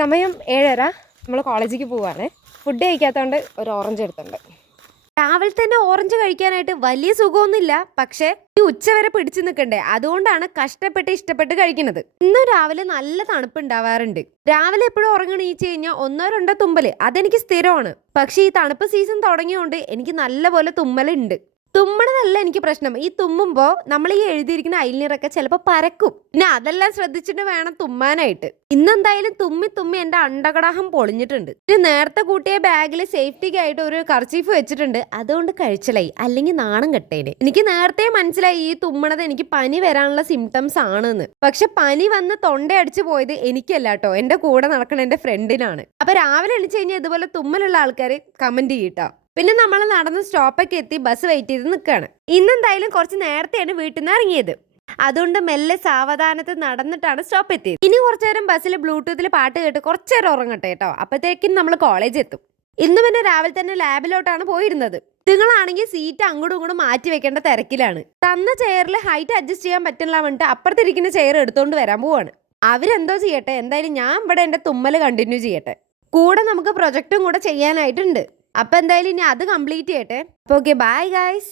സമയം 7:30. നമ്മൾ കോളേജിലേക്ക് പോവാണ്. ഫുഡ് കഴിക്കാത്തതുകൊണ്ട് ഒരു ഓറഞ്ച് എടുത്തുണ്ട്. രാവിലെ തന്നെ ഓറഞ്ച് കഴിക്കാനായിട്ട് വലിയ സുഖമൊന്നുമില്ല, പക്ഷേ ഈ ഉച്ചവരെ പിടിച്ചു നിൽക്കണ്ടേ, അതുകൊണ്ടാണ് കഷ്ടപ്പെട്ട് ഇഷ്ടപ്പെട്ട് കഴിക്കുന്നത്. ഇന്നും രാവിലെ നല്ല തണുപ്പ് ഉണ്ടാവാറുണ്ട്. രാവിലെ എപ്പോഴും ഉറങ്ങണീച്ച് കഴിഞ്ഞാൽ 1-2 തുമ്മല് അതെനിക്ക് സ്ഥിരമാണ്. പക്ഷേ ഈ തണുപ്പ് സീസൺ തുടങ്ങിയോണ്ട് എനിക്ക് നല്ലപോലെ തുമ്മലുണ്ട്. തുമ്മണതല്ല എനിക്ക് പ്രശ്നം, ഈ തുമ്മുമ്പോൾ നമ്മൾ ഈ എഴുതിയിരിക്കുന്ന ഐലൈനറൊക്കെ ചിലപ്പോൾ പരക്കും. പിന്നെ അതെല്ലാം ശ്രദ്ധിച്ചിട്ട് വേണം തുമ്മാനായിട്ട്. ഇന്നെന്തായാലും തുമ്മി തുമ്മി എൻ്റെ അണ്ടകടാഹം പൊളിഞ്ഞിട്ടുണ്ട്. ഇത് നേരത്തെ കൂട്ടിയ ബാഗിൽ സേഫ്റ്റിക്കായിട്ട് ഒരു കർച്ചീഫ് വെച്ചിട്ടുണ്ട്, അതുകൊണ്ട് കഴിച്ചലായി, അല്ലെങ്കിൽ നാണം കെട്ടേനെ. എനിക്ക് നേരത്തെ മനസ്സിലായി ഈ തുമ്മണത് എനിക്ക് പനി വരാനുള്ള സിംറ്റംസ് ആണെന്ന്. പക്ഷെ പനി വന്ന് തൊണ്ടയടിച്ച് പോയത് എനിക്കല്ല കേട്ടോ, എൻ്റെ കൂടെ നടക്കണ എൻ്റെ ഫ്രണ്ടിനാണ്. അപ്പൊ രാവിലെ എണിച്ച് കഴിഞ്ഞാൽ ഇതുപോലെ തുമ്മലുള്ള ആൾക്കാർ കമന്റ് ചെയ്യട്ടോ. പിന്നെ നമ്മൾ നടന്ന് സ്റ്റോപ്പൊക്കെ എത്തി ബസ് വെയിറ്റ് ചെയ്ത് നിൽക്കുകയാണ്. ഇന്നെന്തായാലും കുറച്ച് നേരത്തെയാണ് വീട്ടിൽ നിന്ന് ഇറങ്ങിയത്, അതുകൊണ്ട് മെല്ലെ സാവധാനത്തിൽ നടന്നിട്ടാണ് സ്റ്റോപ്പ് എത്തിയത്. ഇനി കുറച്ചു നേരം ബസ്സിൽ ബ്ലൂടൂത്തിൽ പാട്ട് കേട്ട് കുറച്ചു നേരം ഉറങ്ങട്ടെ കേട്ടോ. അപ്പോഴത്തേക്കും നമ്മൾ കോളേജ് എത്തും. ഇന്ന് പിന്നെ രാവിലെ തന്നെ ലാബിലോട്ടാണ് പോയിരുന്നത്. നിങ്ങളാണെങ്കിൽ സീറ്റ് അങ്ങോട്ടും ഇങ്ങോട്ടും മാറ്റി വെക്കേണ്ട തിരക്കിലാണ്. തന്ന ചെയറിൽ ഹൈറ്റ് അഡ്ജസ്റ്റ് ചെയ്യാൻ പറ്റില്ല പറഞ്ഞിട്ട് അപ്പുറത്തിരിക്കുന്ന ചെയർ എടുത്തോണ്ട് വരാൻ പോവാണ്. അവരെന്തോ ചെയ്യട്ടെ, എന്തായാലും ഞാൻ ഇവിടെ എൻ്റെ തുമ്മൽ കണ്ടിന്യൂ ചെയ്യട്ടെ. കൂടെ നമുക്ക് പ്രൊജക്റ്റും കൂടെ ചെയ്യാനായിട്ടുണ്ട്. അപ്പൊ എന്തായാലും ഇനി അത് കംപ്ലീറ്റ് ചെയ്യട്ടെ. Okay, bye guys.